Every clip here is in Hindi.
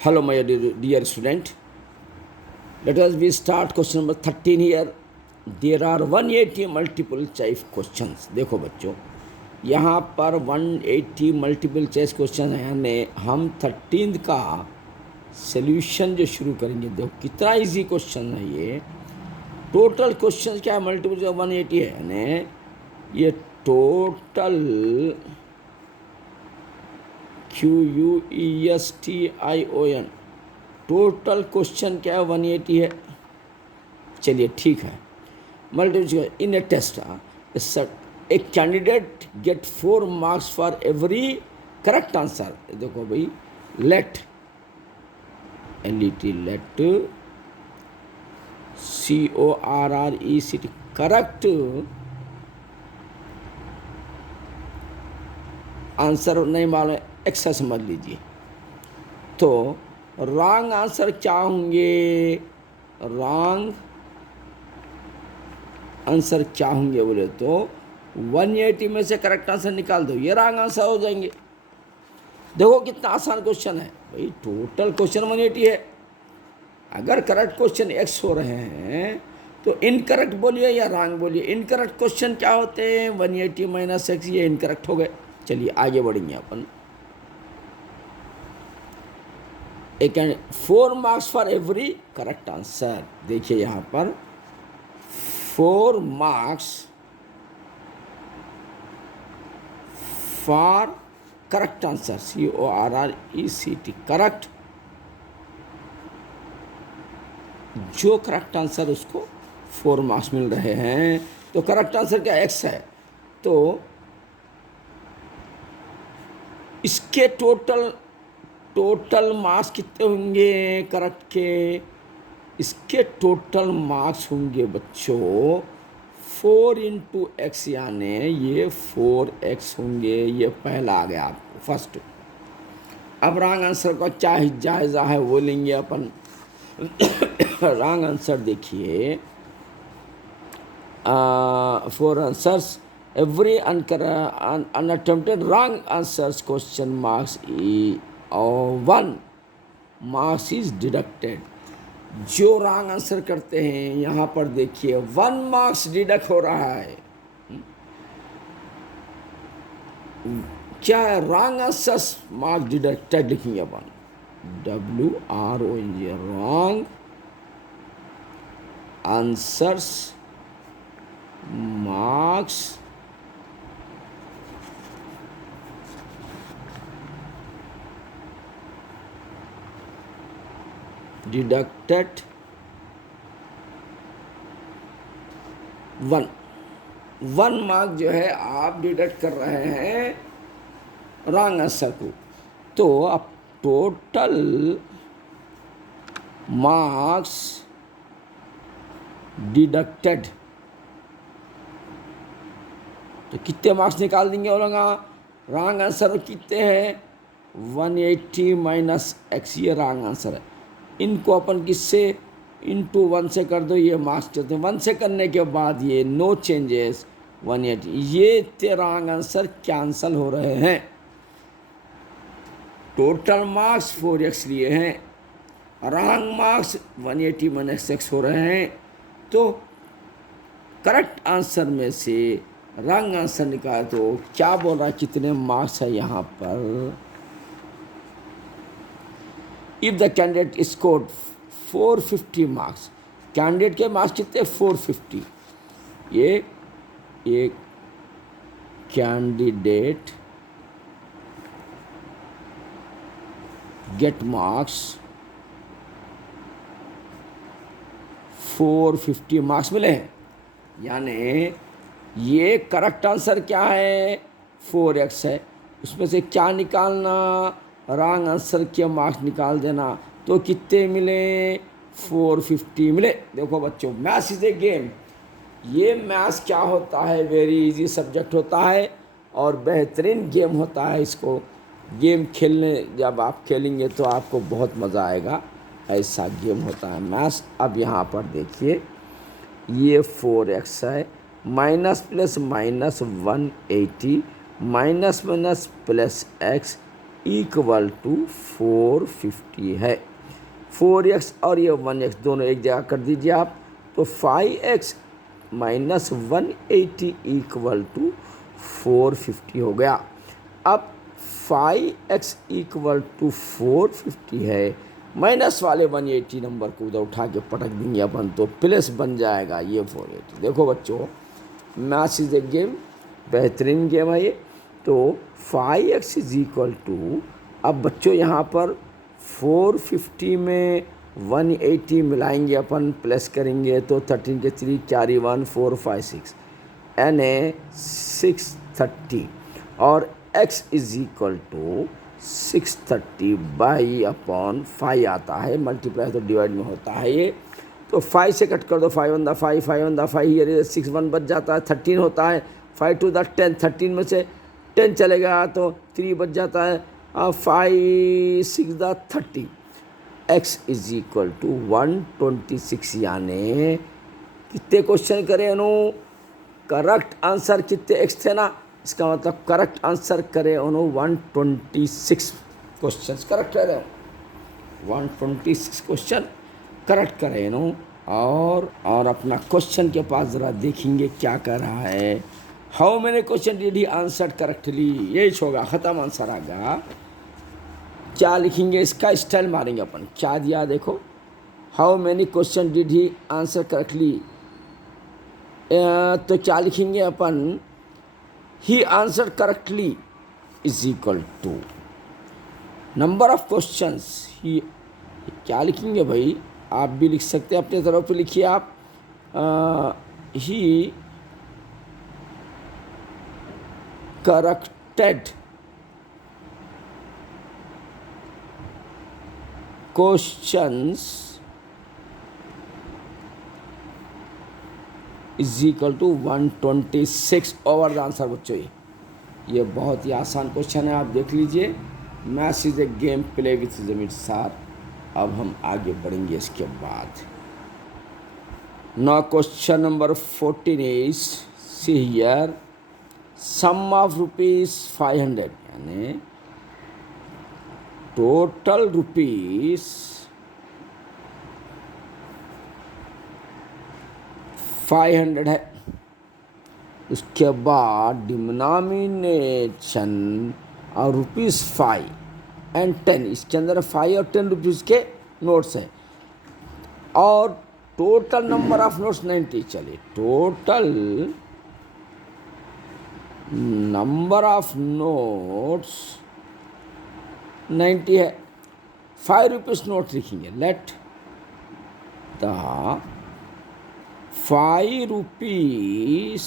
Hello, my dear student. Let us we start question number 13 here. There are 180 multiple choice questions. देखो बच्चों, यहाँ पर 180 मल्टीपल चॉइस क्वेश्चन है। हम 13 का सॉल्यूशन जो शुरू करेंगे, देखो कितना इजी क्वेश्चन है ये। टोटल क्वेश्चन क्या है, मल्टीपल जो 180 है, यानी ये टोटल QUESTION टोटल क्वेश्चन क्या है 180 है। चलिए ठीक है। Multiple in a test a candidate get 4 marks for every correct answer. देखो भाई, let let CORRECT correct answer नहीं मालूम, एक्सा समझ लीजिए। तो रॉन्ग आंसर क्या होंगे, रॉन्ग आंसर क्या होंगे बोले तो 180 में से करेक्ट आंसर निकाल दो, ये रॉन्ग आंसर हो जाएंगे। देखो कितना आसान क्वेश्चन है भाई। टोटल क्वेश्चन 180 है। अगर करेक्ट क्वेश्चन x हो रहे हैं तो इनकरेक्ट बोलिए या रॉन्ग बोलिए। इनकरेक्ट क्वेश्चन क्या होते हैं, 180 माइनस एक्स, ये इनकरेक्ट हो गए। चलिए आगे बढ़ेंगे अपन। एक 4 marks for every correct answer. देखिए यहाँ पर 4 marks for correct answer, CORRECT correct. जो करेक्ट आंसर उसको 4 मार्क्स मिल रहे हैं। तो करेक्ट आंसर क्या x है, तो इसके टोटल मार्क्स कितने होंगे करेक्ट के, इसके टोटल मार्क्स होंगे बच्चों 4 इंटू एक्स, यानी ये 4x होंगे। ये पहला आ गया आपको फर्स्ट। अब रॉन्ग आंसर का क्या जायज़ा है वो लेंगे अपन। रॉन्ग आंसर देखिए, 4 answers every unattempted wrong answers question marks 1 marks is deducted। जो रॉन्ग आंसर करते हैं यहाँ पर देखिए 1 मार्क्स डिडक्ट हो रहा है। क्या है, रॉन्ग आंसर्स मार्क्स डिडक्टेड लिखेंगे अपन, WRONG wrong answers marks deducted 1 mark जो है आप डिडक्ट कर रहे हैं रॉन्ग आंसर को। तो अब टोटल मार्क्स डिडक्टेड, तो कितने मार्क्स निकाल देंगे बोलेगा। रॉन्ग आंसर कितने हैं, 180 माइनस एक्स, ये रॉन्ग आंसर है। इनको अपन किससे इंटू 1 से कर दो, ये मार्क्स चलते हैं। 1 से करने के बाद ये नो चेंजेस 180, ये रॉन्ग आंसर कैंसल हो रहे हैं। टोटल मार्क्स 4x लिए हैं, रॉन्ग मार्क्स 180 माइनस एक्स हो रहे हैं। तो करेक्ट आंसर में से रॉन्ग आंसर निकाल तो क्या बोल रहा है, कितने मार्क्स है यहाँ पर। If the candidate scored 450 marks, candidate के मार्क्स कितने 450। ये एक कैंडिडेट गेट मार्क्स 450 मार्क्स मिले हैं, यानी ये करेक्ट आंसर क्या है 4x है। उसमें से क्या निकालना, रॉन्ग आंसर के मार्क्स निकाल देना। तो कितने मिले, 450 मिले। देखो बच्चों, मैथ्स इज ए गेम। ये मैथ्स क्या होता है, वेरी इजी सब्जेक्ट होता है और बेहतरीन गेम होता है। इसको गेम खेलने जब आप खेलेंगे तो आपको बहुत मज़ा आएगा। ऐसा गेम होता है मैथ्स। अब यहाँ पर देखिए, ये 4x है, minus plus minus 180, minus minus plus x, equal to 450 है। 4x और ये 1x दोनों एक जगह कर दीजिए आप, तो 5x माइनस 180 इक्वल टू 450 हो गया। अब 5x इक्वल टू 450 है, माइनस वाले 180 नंबर को उधर उठा के पटक देंगे अपन, तो प्लस बन जाएगा ये 480। देखो बच्चों, मैथ्स इज ए गेम, बेहतरीन गेम है ये। तो 5x इज इक्वल टू, अब बच्चों यहाँ पर 450 में 180 मिलाएंगे अपन, प्लस करेंगे तो 13 के 3 कैरी 1 4 5 6 यानी 630, और x is equal to 630 by upon 5 आता है, मल्टीप्लाई तो डिवाइड में होता है ये, तो 5 से कट कर दो, 5 1 दा 5 5 1 दा 5, ये 6 1 बच जाता है, 13 होता है, 5 2 दा 10, 13 में से 10 चलेगा तो 3 बच जाता है, 5 6 दा 30, x इज इक्वल टू 126। यानी कितने क्वेश्चन करे अनु, करेक्ट आंसर कितने x थे ना, इसका मतलब करेक्ट आंसर करे अनु 126 क्वेश्चन करेक्ट है, 126 क्वेश्चन करेक्ट करे नो। और अपना क्वेश्चन के पास ज़रा देखेंगे क्या कर रहा है। How many question did he answer correctly, यही होगा, ख़त्म आंसर आएगा। क्या लिखेंगे, इसका स्टाइल मारेंगे अपन, क्या दिया देखो, how many question did he answer correctly, तो क्या लिखेंगे अपन, he answer correctly is equal to number of questions, he क्या लिखेंगे भाई, आप भी लिख सकते हैं अपने तरफ पे, लिखिए आप, he corrected questions is equal to 126 over the answer. बच्चों ये बहुत ही आसान क्वेश्चन है, आप देख लीजिए। Maths is a game, play with Zameer sir. अब हम आगे बढ़ेंगे इसके बाद। Now question number 14 is, see here, sum of rupees 500, यानी टोटल रुपीज 500 है। उसके बाद डिनोमिनेशन और रुपीज़ 5 एंड 10, इसके अंदर 5 और 10 रुपीज़ के नोट्स हैं, और टोटल नंबर ऑफ नोट्स 90। चलिए, टोटल नंबर ऑफ नोट्स 90 है। 5 रुपीज़ नोट लिखेंगे, लेट द 5 रुपीज़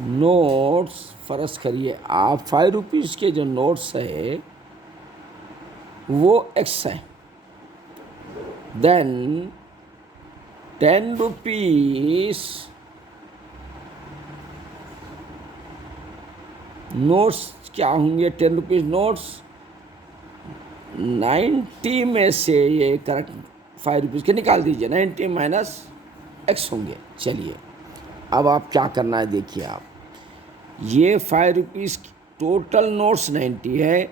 नोट्स, फर्ज करिए आप 5 रुपीज़ के जो नोट्स है वो x है, देन 10 रुपीज़ नोट्स क्या होंगे, 10 रुपीज़ नोट्स 90 में से ये करेक्ट 5 रुपीज़ के निकाल दीजिए, 90 माइनस x होंगे। चलिए, अब आप क्या करना है, देखिए आप, ये 5 रुपीज़ टोटल नोट्स 90 है,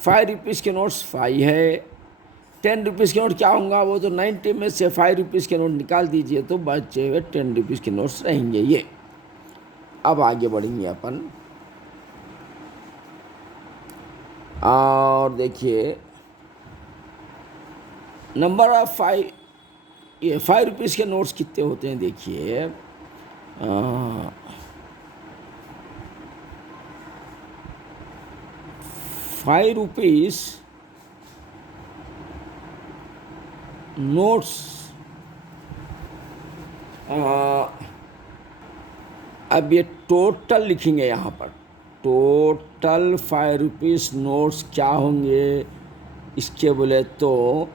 5 रुपीज़ के नोट्स 5 है, 10 रुपीज़ के नोट क्या होगा, वो तो 90 में से 5 रुपीज़ के नोट निकाल दीजिए तो बचे हुए 10 रुपीज़ के नोट्स रहेंगे ये। अब आगे बढ़ेंगे अपन, और देखिए नंबर ऑफ 5, ये 5 रुपीज़ के नोट्स कितने होते हैं, देखिए 5 रुपीज़ नोट्स, अब ये टोटल लिखेंगे यहाँ पर, टोटल 5 रुपीज़ नोट्स क्या होंगे, इसके बोले तो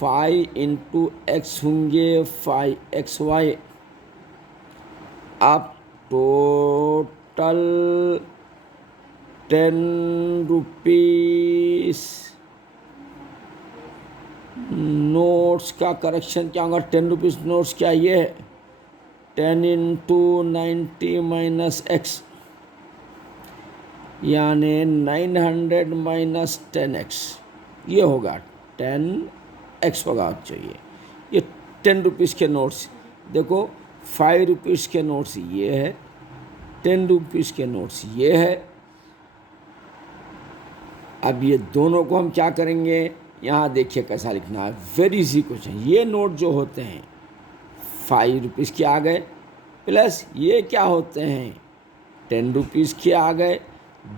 5 इंटू एक्स होंगे, 5xy। अब टोटल 10 रुपीज़ नोट्स का करेक्शन क्या होगा, 10 रुपीज़ नोट्स क्या ये है, 10 इंटू 90 माइनस एक्स, यानी 900 माइनस 10x, ये होगा 10x होगा चाहिए। ये 10 रुपीज़ के नोट्स देखो, 5 रुपीज़ के नोट्स ये है, 10 रुपीज़ के नोट्स ये है। अब ये दोनों को हम क्या करेंगे, यहाँ देखिए कैसा लिखना है, वेरी इजी क्वेश्चन। ये नोट जो होते हैं 5 रुपीज़ के आ गए, प्लस ये क्या होते हैं 10 रुपीज़ के आ गए,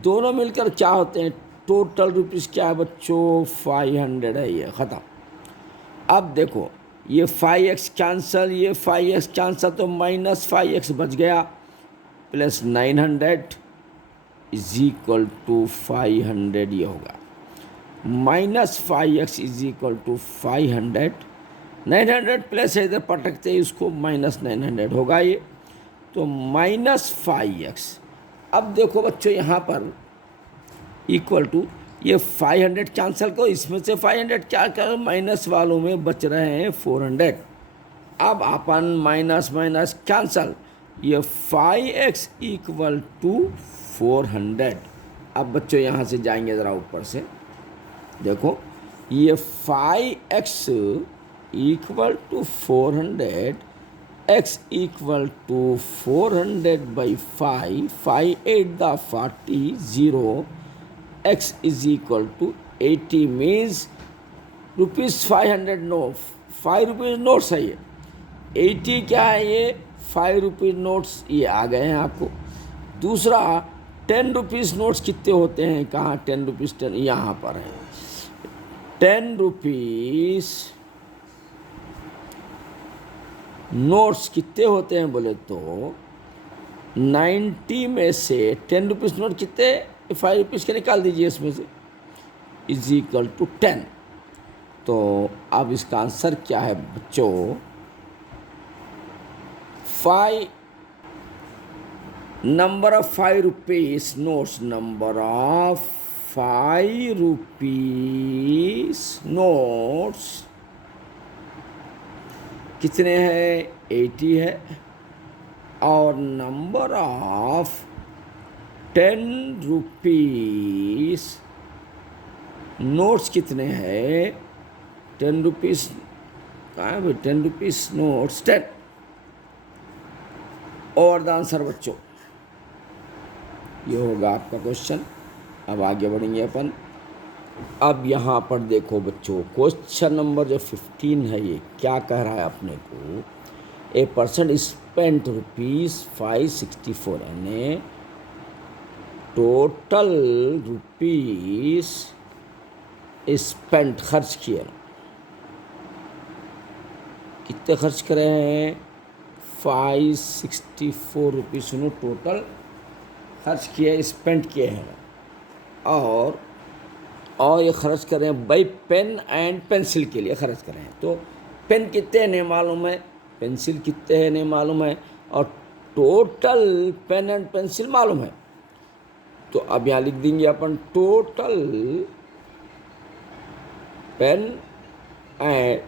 दोनों मिलकर क्या होते हैं, टोटल रुपीज़ क्या है बच्चों 500 है, ये ख़त्म। अब देखो ये 5x कैंसल, ये 5x कैंसल, तो माइनस 5x बच गया, प्लस 900 इज इक्वल टू 500, ये होगा minus 5x is equal to 500। 900 plus है, इधर पटकते हैं इसको, माइनस 900 होगा ये, तो माइनस 5x। अब देखो बच्चों यहाँ पर इक्वल टू, ये 500 कैंसिल करो, इसमें से 500 क्या करो, माइनस वालों में बच रहे हैं 400। अब अपन माइनस माइनस कैंसल, ये 5x इक्वल टू 400। अब बच्चों यहाँ से जाएंगे ज़रा ऊपर से, देखो ये 5x equal to 400, x equal to 400 by 5, 5 8 द 40, 0, x is equal to 80 means rupees 500 no, 5 rupees notes है ये, 80 क्या है ये 5 रुपीज़ नोट्स, ये आ गए हैं आपको। दूसरा 10 रुपीज़ नोट्स कितने होते हैं, कहाँ 10 रुपीज़, 10 यहाँ पर है। 10 रुपीज़ नोट्स कितने होते हैं बोले तो 90 में से 10 रुपीज़ नोट कितने, 5 रुपीज़ के निकाल दीजिए इसमें से, इज इक्वल टू 10। तो अब इसका आंसर क्या है बच्चों, 5 number of 5 rupees notes, number of 5 rupees notes कितने हैं, 80 है, और नंबर ऑफ 10 रुपीज़ नोट्स कितने हैं, 10 रुपीज़ कहाँ है भाई, 10 रुपीज़ नोट्स 10, और द आंसर बच्चों ये होगा आपका क्वेश्चन। अब आगे बढ़ेंगे अपन। अब यहाँ पर देखो बच्चों, क्वेश्चन नंबर जो 15 है ये क्या कह रहा है अपने को, ए पर्सन स्पेंट ₹564, यानी टोटल रुपीज़ स्पेंट खर्च किए, कितने खर्च करे हैं 564 रुपीज़, सुनो टोटल खर्च किए, स्पेंट किए हैं, और ये खर्च करें बाई पेन एंड पेंसिल के लिए खर्च करें। तो पेन कितने नहीं मालूम है, पेंसिल कितने हैं नहीं मालूम है, और टोटल पेन एंड पेंसिल मालूम है। तो अब यहाँ लिख देंगे अपन टोटल पेन एंड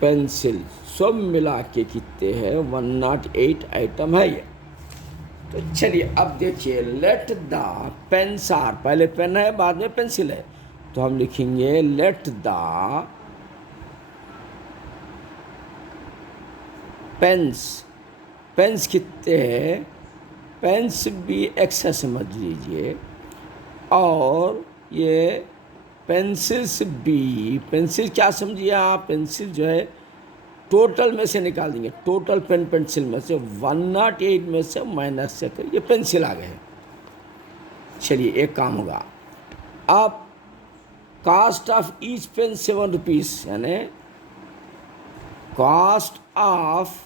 पेंसिल सब मिला के कितने हैं 108 आइटम है ये। तो चलिए अब देखिए, लेट द पेन्स आर, पहले पेन है बाद में पेंसिल है, तो हम लिखेंगे लेट द पेन्स, पेन्स कितने हैं, पेन्स भी एक्स है समझ लीजिए, और ये पेंसिल्स भी, पेंसिल क्या समझिए आप, पेंसिल जो है टोटल में से निकाल देंगे, टोटल पेन पेंसिल में से 108 में से माइनस से कर, ये पेंसिल आ गए हैं। चलिए एक काम होगा, अब cost of each pen 7 rupees, यानी कास्ट ऑफ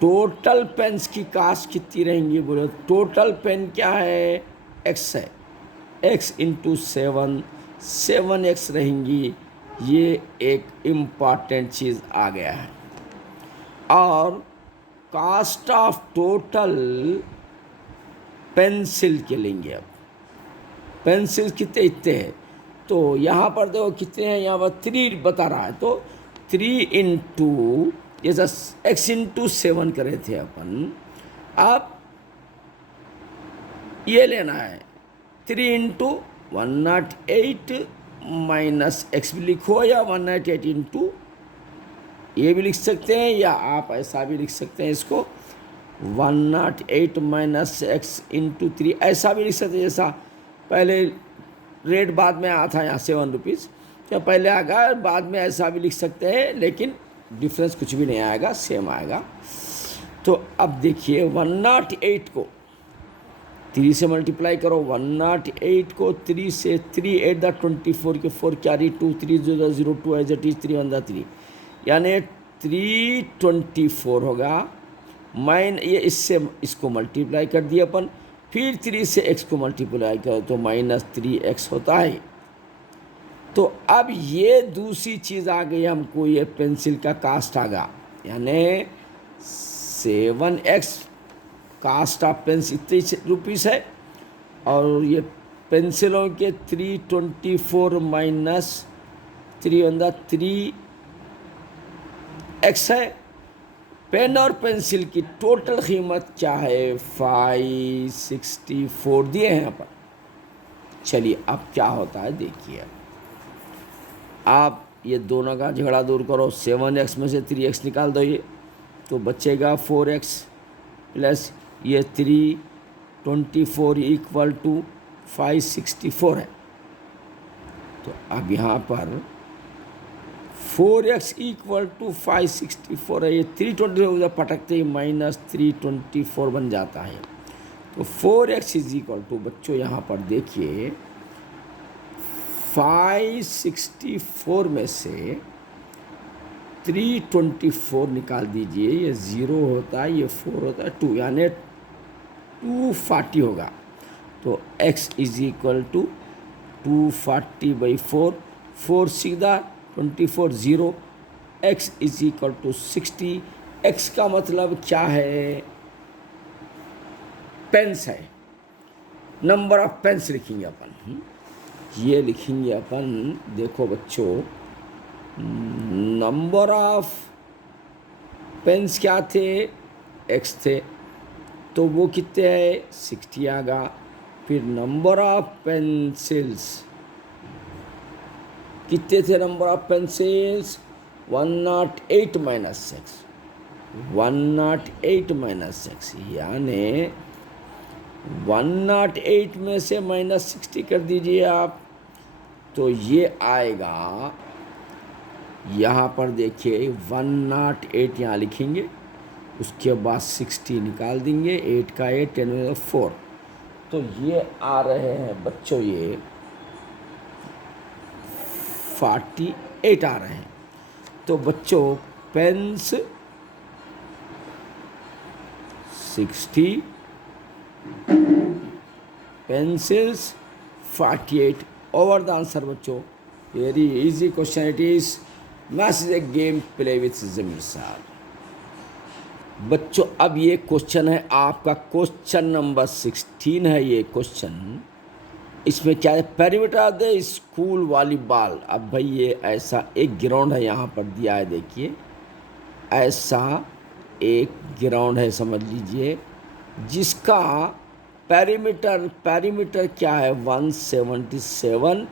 टोटल पेन्स की कास्ट कितनी रहेंगी बोले, टोटल पेन क्या है x है, x इंटू 7, 7x रहेंगी, ये एक इम्पॉर्टेंट चीज़ आ गया है। और कास्ट ऑफ टोटल पेंसिल के लेंगे, अब पेंसिल कितने इतने हैं, तो यहाँ पर देखो कितने हैं, यहाँ पर 3 बता रहा है, तो 3 इंटू, जैसा x इंटू 7 करे थे अपन, अब ये लेना है 3 इंटू 108 माइनस एक्स भी लिखो, या 108 इंटू ये भी लिख सकते हैं, या आप ऐसा भी लिख सकते हैं इसको 108 माइनस एक्स इंटू 3, ऐसा भी लिख सकते हैं। जैसा पहले रेट बाद में आया था यहाँ 7 रुपीज़, क्या पहले आएगा, बाद में ऐसा भी लिख सकते हैं, लेकिन डिफरेंस कुछ भी नहीं आएगा, सेम आएगा। तो अब देखिए 108 को 3 से मल्टीप्लाई करो, 108 को 3 से, 3 8 द 24 के 4 कैरी 2, 3 0 0 2 एज इट इज 3 1 3, यानी 324 होगा। माइन ये इससे इसको मल्टीप्लाई कर दिया अपन, फिर 3 से x को मल्टीप्लाई करो तो -3x होता है। तो अब ये दूसरी चीज़ आ गई हमको, ये पेंसिल का कास्ट आ गया, यानी 7x cast of pencil 30 rupees है, और ये पेंसिलों के 324 माइनस 3 है। पेन और पेंसिल की टोटल कीमत क्या है, 564 दिए हैं यहाँ पर। चलिए अब क्या होता है देखिए, आप ये दोनों का झगड़ा दूर करो, 7x में से 3x निकाल दो, ये तो बचेगा 4x प्लस ये 324 इक्वल टू 564 है। तो अब यहाँ पर 4x इक्वल टू 564 है, ये 324 पटकते ही -324 बन जाता है। तो 4x इज इक्वल टू, बच्चों यहाँ पर देखिए 564 में से 324 निकाल दीजिए, ये 0 होता है, ये 4 होता है, 2 यानी 240 होगा। तो x इज इक्वल टू 240/4, 4 सीधा 24 0, x is equal to 60। x का मतलब क्या है, पेन्स है, नंबर ऑफ पेन्स लिखेंगे अपन, ये लिखेंगे अपन। देखो बच्चों, नंबर ऑफ पेन्स क्या थे, x थे, तो वो कितने हैं 60 आगा। फिर नंबर ऑफ पेंसिल्स कितने थे, number of pencils 108 minus 6, 108 minus 6, यानी 108 में से -60 कर दीजिए आप, तो ये आएगा यहाँ पर देखिए 108 यहाँ लिखेंगे, उसके बाद 60 निकाल देंगे, 8 का 8 10 में 4, तो ये आ रहे हैं बच्चों, ये 48 आ रहे हैं। तो बच्चों pens 60, pencils 48 over the answer. बच्चों very easy question it is, maths is a game play with Zameer साहब। बच्चों अब ये क्वेश्चन है आपका, क्वेश्चन नंबर 16 है ये क्वेश्चन। इसमें क्या है, perimeter of the school volleyball. अब भाई ये ऐसा एक ग्राउंड है यहाँ पर दिया है, देखिए ऐसा एक ग्राउंड है समझ लीजिए, जिसका पेरीमीटर क्या है 177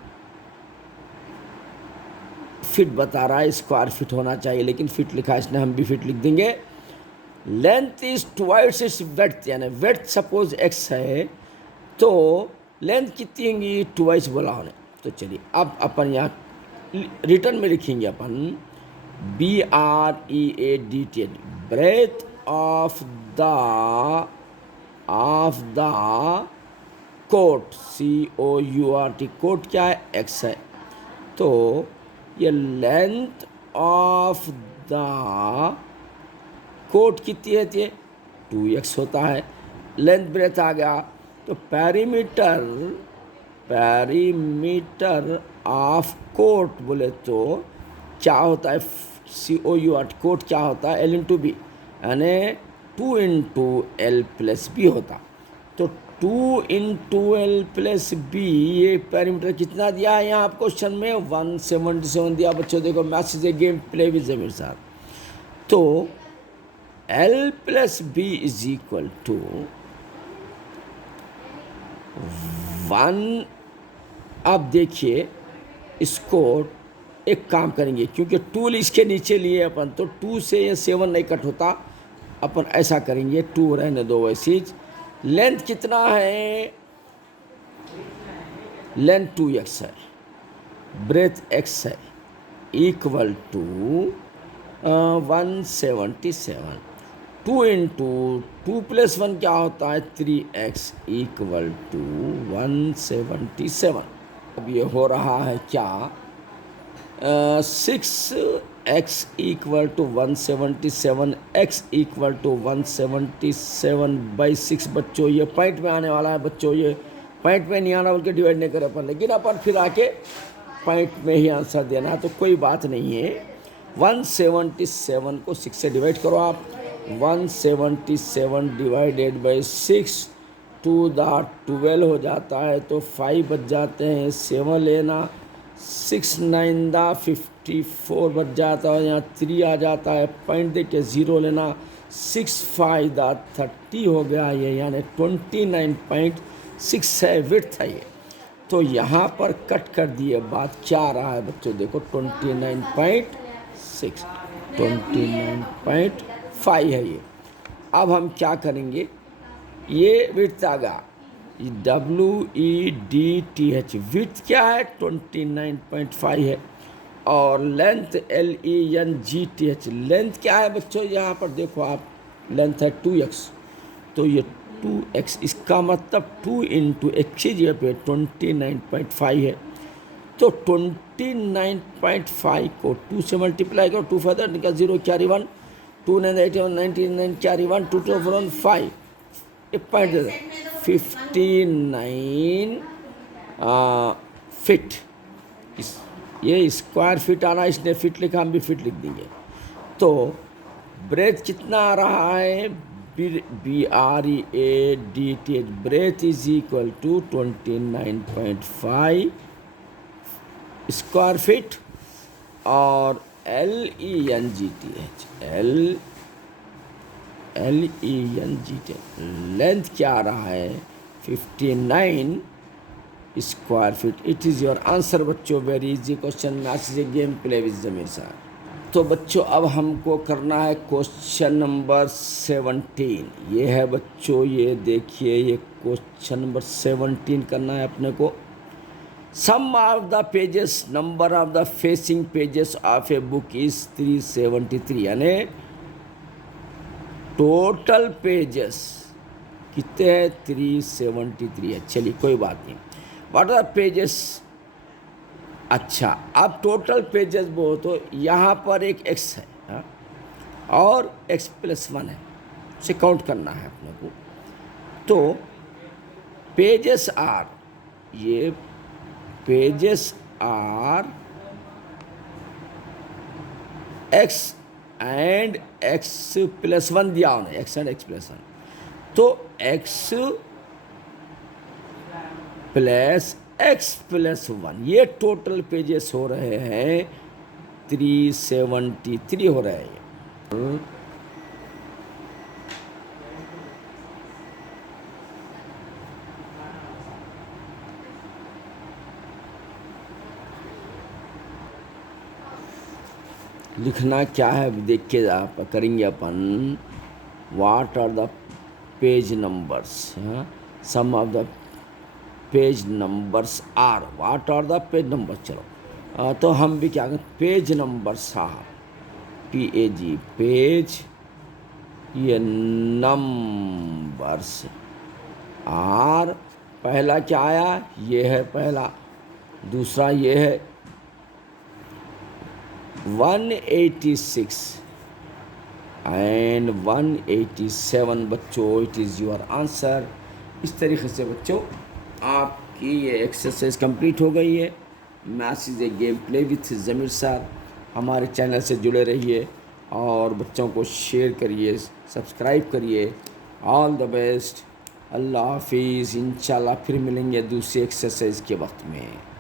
फिट बता रहा है, स्क्वायर फिट होना चाहिए, लेकिन फिट लिखा है इसने, हम भी फिट लिख देंगे। Length is twice its width, यानी वेड्थ सपोज x है तो लेंथ कितनी होंगी, ट्वाइस बोला होने। तो चलिए अब अपन यहाँ रिटर्न में लिखेंगे अपन BREADT, breadth of the court, COURT, court क्या है x है, तो ये लेंथ ऑफ द कोट कितनी रहती है 2x होता है, लेंथ ब्रेथ आ गया। तो पेरीमीटर ऑफ कोट बोले तो क्या होता है, COURT, कोट क्या होता है L/B, यानी 2 × L + B होता। तो 2 × L + B, ये पेरीमीटर कितना दिया है यहाँ क्वेश्चन में 177 दिया। बच्चों देखो maths is a game play with Zameer साहब। तो L plus B is equal to 1। अब देखिए इसको एक काम करेंगे, क्योंकि टूल इसके नीचे लिए अपन, तो 2 से ये 7 नहीं कट होता। अपन ऐसा करेंगे, 2 रहने दो वैसी। लेंथ कितना है? लेंथ 2x है, ब्रेथ x है, इक्वल टू 177। 2 इंटू 2 प्लस 1 क्या होता है? 3x equal to 177। अब ये हो रहा है क्या? 6x equal to 177, x equal to 177/6। बच्चों ये पॉइंट में आने वाला है, बच्चों ये पॉइंट में नहीं आना, बल्कि डिवाइड नहीं करें अपन, लेकिन अपन फिर आके पॉइंट में ही आंसर देना है, तो कोई बात नहीं है। 177 को 6 से डिवाइड करो आप। 177 डिवाइडेड बाई 6 2 दा 12 हो जाता है, तो 5 बच जाते हैं, 7 लेना, 6 9 दा 54 बच जाता है, यहाँ 3 आ जाता है, पॉइंट दे के 0 लेना, 6 5 दा 30 हो गया ये, यानी 29.6 है, विड्थ है ये। तो यहाँ पर कट कर दिए, बात क्या आ रहा है बच्चों? देखो 29.6, 29.5 है ये। अब हम क्या करेंगे, ये विड्थ आ गया, WEDTH, विड्थ क्या है? 29.5 है, और लेंथ LENGTH, लेंथ क्या है बच्चों? यहाँ पर देखो आप, लेंथ है 2x, तो ये 2x, इसका मतलब 2 इंटू x की जगह पे 29.5 है, तो 29.5 को 2 से मल्टीप्लाई करो, 2 फर्दर निकल 0 कैरी 1, 2 9 81 99 कैरी 1, 2 2 4 5, एक पॉइंट दे दो, 59 फिट। ये स्क्वायर फिट आना, इसने फिट लिखा, हम भी फिट लिख देंगे। तो ब्रेथ कितना आ रहा है? BREADTH, breath is equal to 29.5 square feet, और LENGTH, लेंथ क्या आ रहा है? 59 square feet. It is your answer बच्चों, very easy question, maths is game play with Zameer साहब। तो बच्चों अब हमको करना है क्वेश्चन नंबर 17। ये है बच्चों, ये देखिए, ये क्वेश्चन नंबर 17 करना है अपने को। Sum of the pages, number of the facing pages of a book is 373, यानी टोटल पेजेस कितने हैं? 373 है। चलिए कोई बात नहीं। What are pages? अच्छा, अब टोटल पेजेस बोलो तो यहाँ पर एक x है, हाँ? और x प्लस 1 है, उसे काउंट करना है अपने को। तो पेजेस आर, ये pages are x and x plus 1 दिया उन्हें, x एंड x प्लस 1, तो x प्लस x प्लस 1, ये टोटल पेजेस हो रहे हैं 373 हो रहे हैं। लिखना क्या है देख के आप करेंगे अपन। What are the page numbers? Sum of the page numbers are, what are the page number. चलो तो हम भी क्या करें, पेज नंबर साहब, PAG, पेज, ये नंबर्स आर, पहला क्या आया? ये है पहला, दूसरा ये है 186 एंड 187 बच्चों, इट इज़ योर आंसर। इस तरीके से बच्चों आपकी ये एक्सरसाइज कंप्लीट हो गई है। Maths is a game play with Zameer sir. हमारे चैनल से जुड़े रहिए और बच्चों को शेयर करिए, सब्सक्राइब करिए। ऑल द बेस्ट, अल्लाह हाफिज़। इंशाल्लाह फिर मिलेंगे दूसरी एक्सरसाइज के वक्त में।